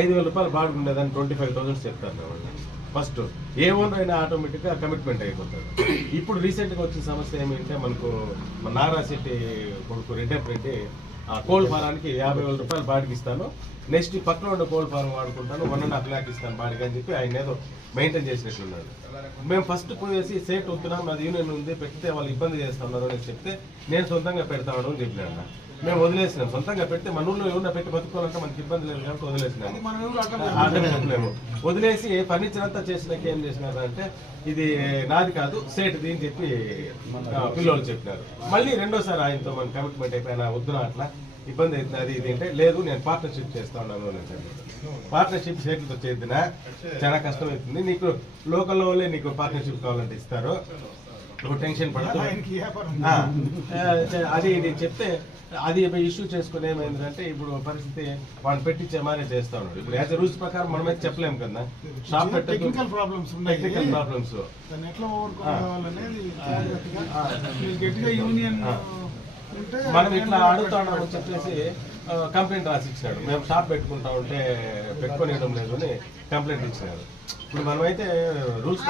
ఐదు వేల రూపాయలు బాడుగు ఉండేదాన్ని ట్వంటీ ఫైవ్ థౌసండ్స్ చెప్తారు ఫస్ట్ ఏ ఓనర్ అయినా ఆటోమేటిక్గా కమిట్మెంట్ అయిపోతారు. ఇప్పుడు రీసెంట్గా వచ్చిన సమస్య ఏమంటే మనకు మన నారా శెట్టి కొడుకు రెడ్డప్ప రెడ్డి ఆ కోల్డ్ ఫారానికి యాభై వేల రూపాయలు బాడికి ఇస్తాను. నెక్స్ట్ ఈ పక్కన ఉన్న కోల్డ్ ఫారం వాడుకుంటాను. వన్ అండ్ హాఫ్ ల్యాక్ ఇస్తాను బాడికి అని చెప్పి ఆయన ఏదో మెయింటైన్ చేసినట్లున్నాడు మేము ఫస్ట్ పోయేసి సేట్ వస్తున్నాం నాది యూనియన్ ఉంది పెడితే వాళ్ళు ఇబ్బంది చేస్తున్నారు అని చెప్తే నేను సొంతంగా పెడతాను అని చెప్పినాను మేము వదిలేసినాం. సొంతంగా పెడితే మన ఊళ్ళో ఏమన్నా పెట్టి బతుకోవాలంటే మనకి ఇబ్బంది లేదు కాబట్టి వదిలేసినాము వదిలేసి ఫర్నిచర్ అంతా చేసినాక ఏం చేసినారు అంటే ఇది నాది కాదు సేట్ అని చెప్పి ఆ, పిల్లోళ్ళు చెప్పినారు. మళ్ళీ రెండోసారి ఆయనతో మన కమిట్మెంట్ అయిపోయినా వద్దున అట్లా ఇబ్బంది అవుతుంది అది ఇది అంటే లేదు నేను పార్ట్నర్షిప్ చేస్తా ఉన్నాను అని పార్ట్నర్షిప్ సేట్లతో చేద్దినా చాలా కష్టం అవుతుంది. నీకు లోకల్ వాళ్ళే నీకు పార్ట్నర్షిప్ కావాలంటే ఇస్తారు. నువ్వు టెన్షన్ పడదు అది ఇది చెప్తే అది ఇష్యూ చేసుకుని ఏమైందంటే ఇప్పుడు పరిస్థితి వాడిని పెట్టించే మానే చేస్తా ఉన్నాడు. ఇప్పుడు యాజ్ రూల్స్ ప్రకారం మనమైతే చెప్పలేము కదా. షాప్ టెక్నికల్ ప్రాబ్లమ్స్ ఉన్నాయి. టెక్నికల్ ప్రాబ్లమ్స్ మీరు మనం ఇట్లా అడుగుతామని చెప్పేసి కంప్లైంట్ రాసి ఇచ్చినాడు మేము షాప్ పెట్టుకుంటా ఉంటే పెట్టుకోనివ్వడం లేదు అని కంప్లైంట్ ఇచ్చినారు ఇప్పుడు మనమైతే రూల్స్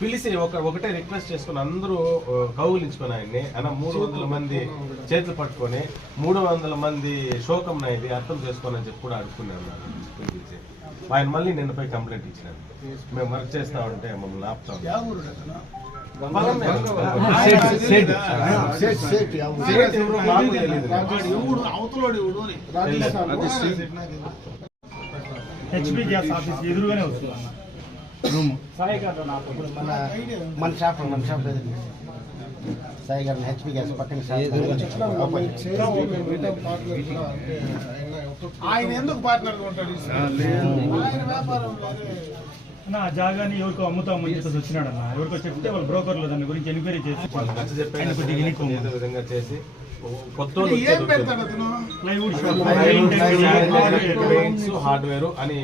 పిలిచి ఒక ఒకటే రిక్వెస్ట్ చేసుకుని అందరూ కౌగులించుకొని ఆయన్ని అన్న మూడు వందల మంది చేతులు పట్టుకొని మూడు వందల మంది శోకం ఇది అర్థం చేసుకోని అని చెప్పి కూడా అడుక్కున్నాను నన్ను పిలిచి. ఆయన మళ్ళీ నిన్నపై కంప్లైంట్ ఇచ్చినారు మేము వర్క్ చేస్తా ఉంటే మమ్మల్ని ఆపుతాం హెచ్పి గ్యాస్ ఆఫీస్ ఎదురుగానే వస్తుంది అన్న. రూమ్. ఇప్పుడు మన మన షాప్ మన షాప్ సాయి గారు హెచ్పి గ్యాస్ పక్కన. ఆయన ఎందుకు పార్ట్నర్ ఉంటాడు? ఆయన వ్యాపారం ఆ జాగాని ఎవరికో అమ్ముతామని చెప్పేసి వచ్చినాడు అన్న ఎవరికో చెప్తే వాళ్ళు బ్రోకర్లు దాని గురించి ఎంక్వైరీ చేసి వాళ్ళు నచ్చ చెప్పే ఆయన కొద్దిగా ఇనుకో. ఏదో విధంగా చేసి హార్డ్వేర్ అని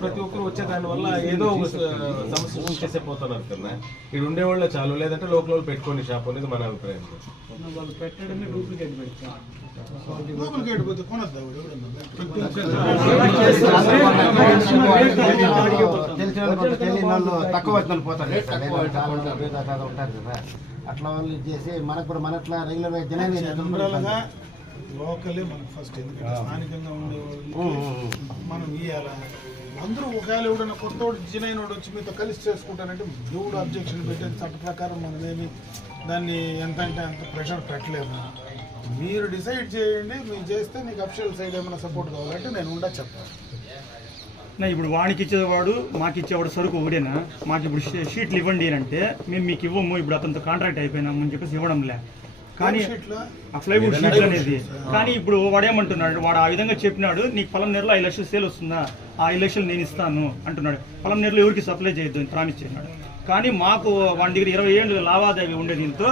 ప్రతి ఒక్కరు వచ్చే దాని వల్ల ఏదో ఒక సమస్య చూసేసే పోతున్నారు కదా ఇక్కడ ఉండేవాళ్ళే చాలు లేదంటే లోకల్ వాళ్ళు పెట్టుకోండి షాప్ అనేది మన అభిప్రాయం డూప్లికేట్ కొనద్దు ఆవిడ తెలిసిన వాళ్ళు కొంత తెలియని వాళ్ళు తక్కువ వచ్చిన పోతారు కదా ఉంటారు అట్లా వాళ్ళు చేసి మనకు కూడా మన అట్లా రెగ్యులర్గా జనాన్ని లోకలే మనకు ఫస్ట్ ఎందుకంటే స్థానికంగా ఉండే మనం ఇయ్యాల అందరూ ఒకవేళ ఎవడన్నా కొత్తోడు జినైనోడు వచ్చి మీతో కలిసి చేసుకుంటానంటే దేవుడు అబ్జెక్షన్ పెట్టేది చట్ట ప్రకారం మనమేమి దాన్ని ఎంత అంటే అంత ప్రెషర్ పెట్టలేము. మీరు డిసైడ్ చేయండి మీరు చేస్తే నీకు అఫిషియల్ సైడ్ ఏమైనా సపోర్ట్ కావాలంటే నేను ఉండా చెప్తాను. ఇప్పుడు వానికి ఇచ్చేవాడు మాకు ఇచ్చేవాడు సరుకు ఒకటేనా? మాకు ఇప్పుడు షీ- షీట్లు ఇవ్వండి అని అంటే మేము మీకు ఇవ్వము ఇప్పుడు అతనితో కాంట్రాక్ట్ అయిపోయినాము అని చెప్పేసి ఇవ్వడంలే. కానీ షీట్లో ఆ ప్లైవుడ్ షీట్లు అనేది. కానీ ఇప్పుడు వాడు ఏమంటున్నాడు వాడు ఆ విధంగా చెప్పినాడు నీకు పలం నెలలో ఐదు లక్షలు సేల్ వస్తుందా? ఆ ఐదు లక్షలు నేను ఇస్తాను అంటున్నాడు. పలం నెలలో ఎవరికి సప్లై చేయొద్దు అని ప్రామిస్ చేసినాడు. కానీ మాకు వాడి దగ్గర ఇరవై ఏళ్ళు లావాదేవీ ఉండే దీంతో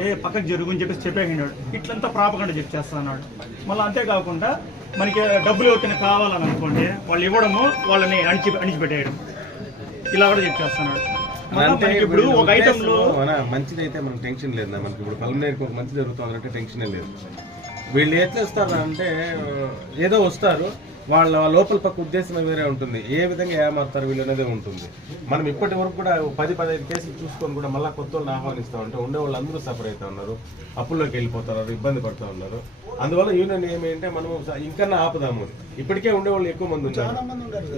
ఏ పక్కకు జరుగు అని చెప్పేసి చెప్పేసినాడు. ఇట్లంతా ప్రాపకుండా చెప్పి చేస్తున్నాడు మళ్ళీ అంతేకాకుండా మనకి డబ్బులు ఎవరికైనా కావాలని అనుకోండి వాళ్ళు ఇవ్వడము వాళ్ళని అణిచి అణిచిపెట్టేయడం. ఇలా కూడా చెప్పేస్తున్నాడు ఇప్పుడు ఒక ఉద్దేశం ఐటెంలో మన మంచిది అయితే మనకు టెన్షన్ లేదు మనకి. ఇప్పుడు పల్మనేరికి ఒక మంచి జరుగుతుంది అంటే టెన్షన్ లేదు. వీళ్ళు ఏం చేస్తారు అంటే ఏదో వస్తారు వాళ్ళ లోపల పక్క ఉద్దేశం వేరే ఉంటుంది. ఏ విధంగా ఏమారుతారు వీళ్ళు అనేది ఉంటుంది. మనం ఇప్పటి వరకు కూడా పది పదిహేను కేసులు చూసుకొని కూడా మళ్ళీ కొత్త వాళ్ళని ఆహ్వానిస్తూ ఉంటే ఉండే వాళ్ళు అందరూ సఫర్ అవుతా ఉన్నారు. అప్పుల్లోకి వెళ్ళిపోతున్నారు ఇబ్బంది పడుతూ ఉన్నారు. అందువల్ల యూనియన్ ఏమంటే మనం ఇంకా ఆపుదాము. ఇప్పటికే ఉండే వాళ్ళు ఎక్కువ మంది ఉన్నారు.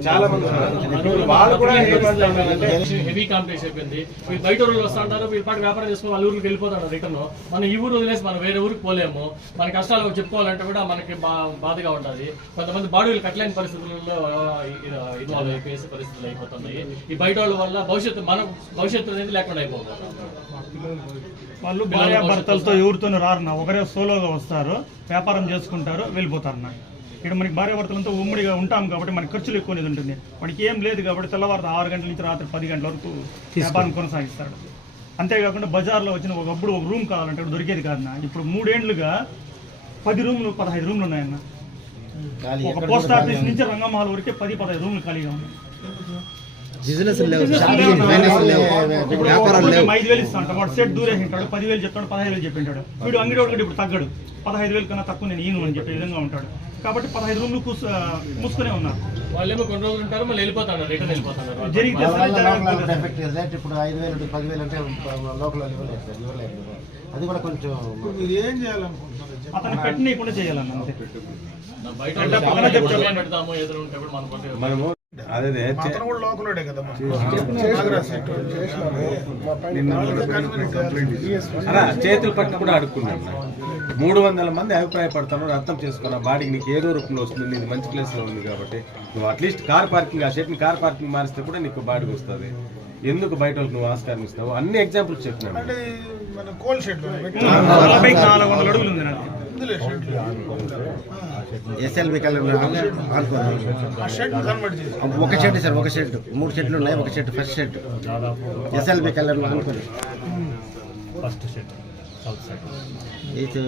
చాలా మంది ఉన్నారు. వాళ్ళు కూడా హెవీ కాంపిటీషన్ అయిపోయింది. వీళ్ళు బయట ఊళ్ళు వస్తా ఉంటారు వీళ్ళ పాటు వ్యాపారం చేసుకుని వాళ్ళ ఊరికి వెళ్ళిపోతారు రిటర్న్. మనం ఈ ఊరు వదిలేసి మనం వేరే ఊరికి పోలేము. మన కష్టాలు చెప్పుకోవాలంటే కూడా మనకి బా బాధగా ఉంటుంది. కొంతమంది బాడీలు కట్టలేని పరిస్థితుల్లో ఇన్వాల్వ్ అయిపోయేసి పరిస్థితులు అయిపోతున్నాయి. ఈ బయట వాళ్ళ వల్ల భవిష్యత్తు మన భవిష్యత్తు అనేది లేకుండా అయిపోతుంది. వాళ్ళు భార్య భర్తలతో ఎవరితోనూ రారు నా ఒకరే సోలోగా వస్తారు వ్యాపారం చేసుకుంటారు వెళ్ళిపోతారు నా ఇక్కడ మనకి భార్య భర్తలతో ఉమ్మడిగా ఉంటాం కాబట్టి మనకి ఖర్చులు ఎక్కువ అనేది ఉంటుంది. మనకి ఏం లేదు కాబట్టి తెల్లవారు ఆరు గంటల నుంచి రాత్రి పది గంటల వరకు వ్యాపారం కొనసాగిస్తాడు అంతేకాకుండా బజార్లో వచ్చిన ఒకప్పుడు ఒక రూమ్ కావాలంటే అక్కడ దొరికేది కాదు నా ఇప్పుడు మూడేండ్లుగా పది రూమ్లు పదహైదు రూమ్లు ఉన్నాయన్న. ఒక పోస్ట్ ఆఫీస్ నుంచి రంగమహల్ వరకే పది పదహైదు రూమ్లు ఖాళీగా ఉన్నాయి. బిజినెస్ లేవు వ్యాపారాలు లేవు. ఐదు వేలు ఇస్తా అంట వాడు సెట్ దూరేసి ఉంటాడు. పదివేలు చెప్తాడు పదహైదు వేలు చెప్పింటాడు వీడు అంగడి ఒకటి ఇప్పుడు తగ్గడు. పదహైదు వేలు కన్నా తక్కువ నేను ఈను అని చెప్పే విధంగా ఉంటాడు. కాబట్టి పదహైదు రూమ్లు కూర్చో మూసుకునే ఉన్నారు. వాళ్ళేమో కొన్ని రోజులు ఉంటారు మళ్ళీ వెళ్ళిపోతాడు రిటర్న్ వెళ్ళిపోతాడు వాళ్ళు. జరిగితే ఎఫెక్ట్ ఇప్పుడు ఐదు వేలు పదివేలు అంటే లోకల్. అది కూడా కొంచెం మీరు ఏం చేయాలనుకుంటున్నారు. అతను పెట్టనీయకుండా చేయాలన్న అంతే. మనము అదే చేతులు పట్టి కూడా అడుక్కున్నాను మూడు వందల మంది అభిప్రాయపడతాను అర్థం చేసుకున్నా బాడీకి నీకు ఏదో రూపంలో వస్తుంది నీది మంచి ప్లేస్లో ఉంది కాబట్టి నువ్వు అట్లీస్ట్ కార్ పార్కింగ్ ఆ షెడ్ని కార్ పార్కింగ్ మారిస్తే కూడా నీకు బాడీకి వస్తుంది. ఎందుకు బయట వాళ్ళకి నువ్వు ఆస్కారం ఇస్తావు? అన్ని ఎగ్జాంపుల్స్ చెప్పినాను. అంటే మన కోల్ షెడ్ నలభై నాలుగు వందల అడుగులు ఉంది నాకు. ఇందులో షెడ్ ఎస్ఎల్బి కలర్ ఆ షెడ్ కన్వర్ట్ చేసి. ఒక షెడ్ సార్ ఒక షెడ్ మూడు షెడ్లు ఉన్నాయి ఒక shed first shed SLB colour అనుకోండి ఫస్ట్ షెడ్ సౌత్ సైడ్ ఇది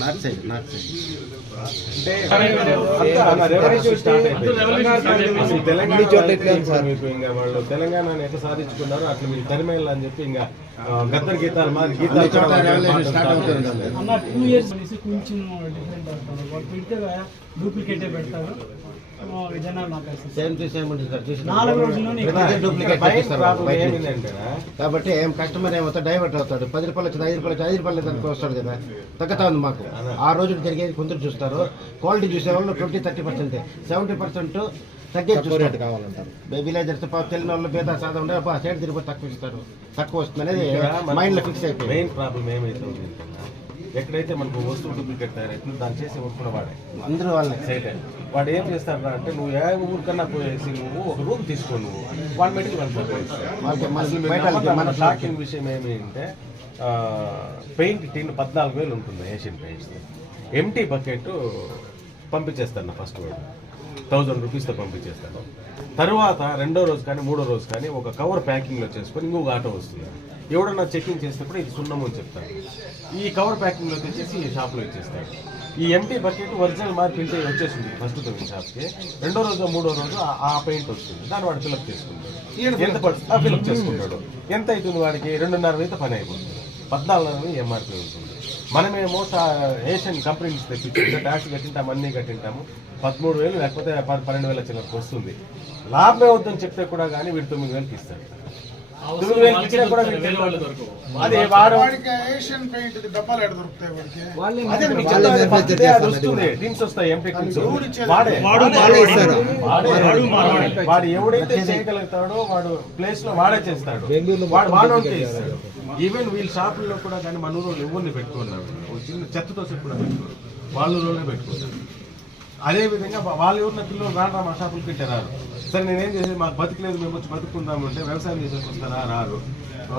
north side north side Telangana sir. మీకు ఇంకా వాళ్ళు తెలంగాణను ఎట్లా సాధించుకున్నారు అట్లా మీరు తరిమేయాలి అని చెప్పి ఇంకా గద్దరు గీతాలు మాది గీతాలు స్టార్ట్ అవుతుంది కొంచెం డిఫరెంట్ వాళ్ళు పెడితే డూప్లికేటే పెడతారు సేమ్ టు సేమ్ ఉంటుంది సార్ డూప్లికేట్ కాబట్టి ఏం కస్టమర్ ఏమవుతాడు డైవర్ట్ అవుతాడు. పది రూపాయలు వచ్చింది ఐదు రూపాయలు ఐదు రూపాయలు దానికి వస్తాడు కదా. తగ్గుతా ఉంది మాకు. ఆ రోజు జరిగేది కొందరు చూస్తారు. క్వాలిటీ చూసే వాళ్ళు twenty thirty percent seventy percent తగ్గే రేట్ కావాలంటారు. విలేజర్స్ తెలియని వాళ్ళు బేదా సాదా ఉండే సైడ్ తిరిగి తక్కువ ఇస్తారు. తక్కువ వస్తుంది అనేది ఇక్కడ మనకు మైండ్లో ఫిక్స్ అయిపోయింది. మెయిన్ ప్రాబ్లం ఏమైతుంది ఎక్కడైతే మనకు వస్తువు డూప్లికేట్ తయారైతుందో దాన్ని చేసి ఊరుకున్న వాడే. అందరూ వాళ్ళే. సైట్ వాడు ఏం చేస్తాడు అంటే నువ్వు ఏ ఊరికన్నా పోయేసి నువ్వు ఒక రూమ్ తీసుకో నువ్వు. వన్ మెడికల్ షాకింగ్ విషయం ఏమి అంటే పెయింట్ టీన్ పద్నాలుగు వేలు ఉంటుంది ఏషియన్ పెయింట్స్ ఎంటీ బకెట్ పంపించేస్తాను ఫస్ట్ వాడు థౌజండ్ రూపీస్తో పంపించేస్తాను తర్వాత రెండో రోజు కానీ మూడో రోజు కానీ ఒక కవర్ ప్యాకింగ్లో చేసుకొని ఇంకొక ఆటో వస్తుంది. ఎవడన్నా చెకింగ్ చేస్తే కూడా ఇది సున్నము అని చెప్తాను ఈ కవర్ ప్యాకింగ్లో తెచ్చేసి ఈ షాప్లో ఇచ్చేస్తాడు ఈ ఎంటీ బకెట్ ఒరిజినల్ మార్క్ ఇంటే వచ్చేసింది ఫస్ట్ తొమ్మిది షాప్కి రెండో రోజు మూడో రోజు ఆ- పెయింట్ వస్తుంది. దాన్ని వాడు ఫిల్అప్ చేసుకుంటాడు. ఎంత పడుతుంది ఫిల్అప్ చేసుకుంటాడు. ఎంత అవుతుంది వాడికి? రెండున్నర అయితే పని అయిపోతుంది. పద్నాలుగు ఎంఆర్పి ఉంటుంది. మనమేమో ఏషియన్ కంపెనీ నుంచి తెప్పించి ట్యాక్స్ కట్టింటాం అన్నీ కట్టింటాము. పదమూడు వేలు లేకపోతే పన్నెండు వేల చిల్లరకు వస్తుంది. లాభమే వద్దని చెప్తే కూడా కానీ వీడు తొమ్మిది వేలకి ఇస్తాడు. ఇచ్చినా కూడా అదే ఏషియన్ పెయింట్ డబ్బాలు ఎక్కడ దొరుకుతాయి వాడికి? అదే మీకు చెప్తాను, అదే వస్తుంది. వస్తాయి? వాడే. వాడు. వాడే వాడు. ఎవడైతే చేయగలుగుతాడో వాడు ప్లేస్లో వాడే చేస్తాడు. వాడు ఇస్తాడు. ఈవెన్ వీళ్ళ షాపుల్లో కూడా కానీ మన ఊరు ఎవరిని పెట్టుకున్నారు చిన్న చెత్తతో చెప్పు కూడా పెట్టుకోరు. వాళ్ళ ఊళ్ళోనే పెట్టుకున్నారు అదే విధంగా వా- పిల్లలు రాను మా షాపులు పెట్టారు సరే నేనేం చేసేది? మాకు బతికలేదు మేము వచ్చి బతుకుందాము అంటే వ్యవసాయం చేసేసి వస్తారా? రారు.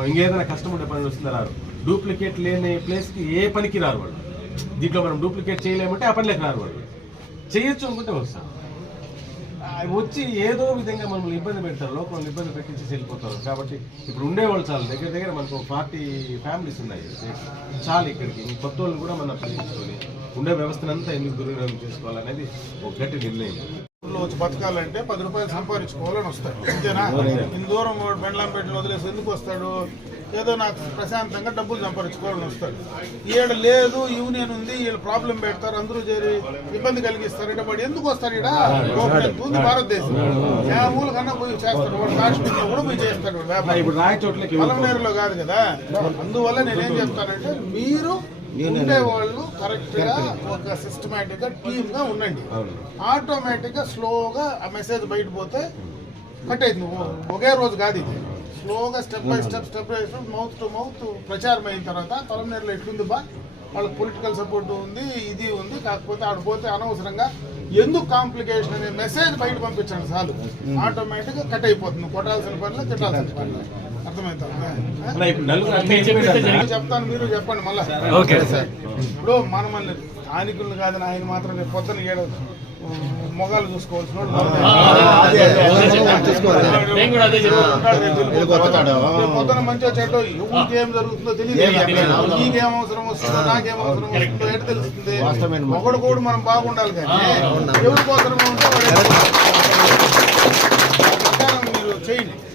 ఇంకేదైనా కష్టం ఉండే పని వస్తుందా రారు. డూప్లికేట్ లేని ప్లేస్కి ఏ పనికి రారు వాళ్ళు. దీంట్లో మనం డూప్లికేట్ చేయలేమంటే ఆ పనిలోకి రారు వాళ్ళు. చేయొచ్చు అనుకుంటే వస్తాను వచ్చి ఏదో విధంగా మనల్ని ఇబ్బంది పెడతారు లోపల ఇబ్బంది పెట్టించి వెళ్ళిపోతారు. కాబట్టి ఇప్పుడు ఉండేవాళ్ళు చాలు దగ్గర దగ్గర మనకు ఫార్టీ ఫ్యామిలీస్ ఉన్నాయి. చాలు ఇక్కడికి. ఈ కొత్త కూడా మనం పరిగణించుకొని ఉండే వ్యవస్థను అంతా ఎందుకు దుర్వినియోగం చేసుకోవాలనేది ఒక గట్టి నిర్ణయం. వచ్చి బతకాలంటే పది రూపాయలు సంపాదించుకోవాలని వస్తాడు. అంతేనా ఇంత దూరం బెండ్లాంపేటలో వదిలేసి ఎందుకు వస్తాడు? ఏదో నాకు ప్రశాంతంగా డబ్బులు సంపాదించుకోవాలని వస్తాడు. ఈడ లేదు యూనియన్ ఉంది వీళ్ళు ప్రాబ్లం పెడతారు అందరూ చేరి ఇబ్బంది కలిగిస్తారు వాడు ఎందుకు వస్తాడు ఈడ? ఉంది భారతదేశం. మూల కన్నా పోయి చేస్తాడు వాడు కాశ్మీర్లో కూడా పోయి చేస్తాడు కాదు కదా. అందువల్ల నేనేం చెప్తానంటే మీరు ఉండే వాళ్ళు కరెక్ట్గా ఒక సిస్టమేటిక్గా టీమ్గా ఉండండి. అవును. ఆటోమేటిక్గా స్లోగా ఆ మెసేజ్ బయట పోతే కట్ ఓ- ఒకే రోజు కాదు ఇది. స్లోగా step by step step by step mouth to mouth ప్రచారం అయిన తర్వాత పొలంనేరులో ఎట్లుంది బా? వాళ్ళకి పొలిటికల్ సపోర్ట్ ఉంది ఇది ఉంది కాకపోతే ఆడ పోతే అనవసరంగా ఎందుకు కాంప్లికేషన్ అనే మెసేజ్ బయట పంపించండి చాలు. ఆటోమేటిక్గా కట్ అయిపోతుంది. కొట్టాల్సిన పనులు తిట్టాల్సిన పనులు. అర్థమవుతుందా? చెప్తాను మీరు చెప్పండి మళ్ళా. ఇప్పుడు మన మన స్థానికులు కాదని ఆయన మాత్రం పొద్దున ఏడు మొగాలు చూసుకోవాల్సిన పొద్దున మంచిగా చెడ్డ ఇంకేం జరుగుతుందో తెలియదు ఏం. నీకేం అవసరం వస్తుందో నాకేం అవసరం వస్తుందో ఎటు తెలుస్తుంది. ఒకడు కూడా మనం బాగుండాలి కానీ ఉంటే వాడు ప్రకారం మీరు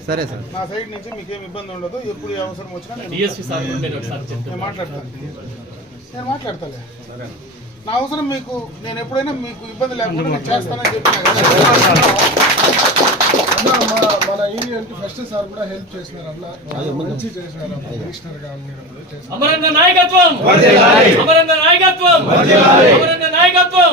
సరే సార్ నా సైడ్ నుంచి మీకు ఏమి ఇబ్బంది ఉండదు ఎప్పుడు ఏ అవసరం వచ్చినా నేను మాట్లాడతాను నేను మాట్లాడతాలే నా అవసరం మీకు నేను ఎప్పుడైనా మీకు ఇబ్బంది లేకుండా నేను చేస్తానని చెప్పిన మన యూనియన్కి ఫస్ట్ సార్ కూడా హెల్ప్ చేసినారు అన్న. చాలా మంచి చేసినారు అన్న. కమిషనర్గా మీరు చేసినారు. అమరంగ నాయకత్వం! అమరంగ నాయకత్వం! అమరంగ నాయకత్వం!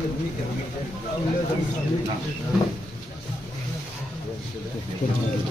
Thank you.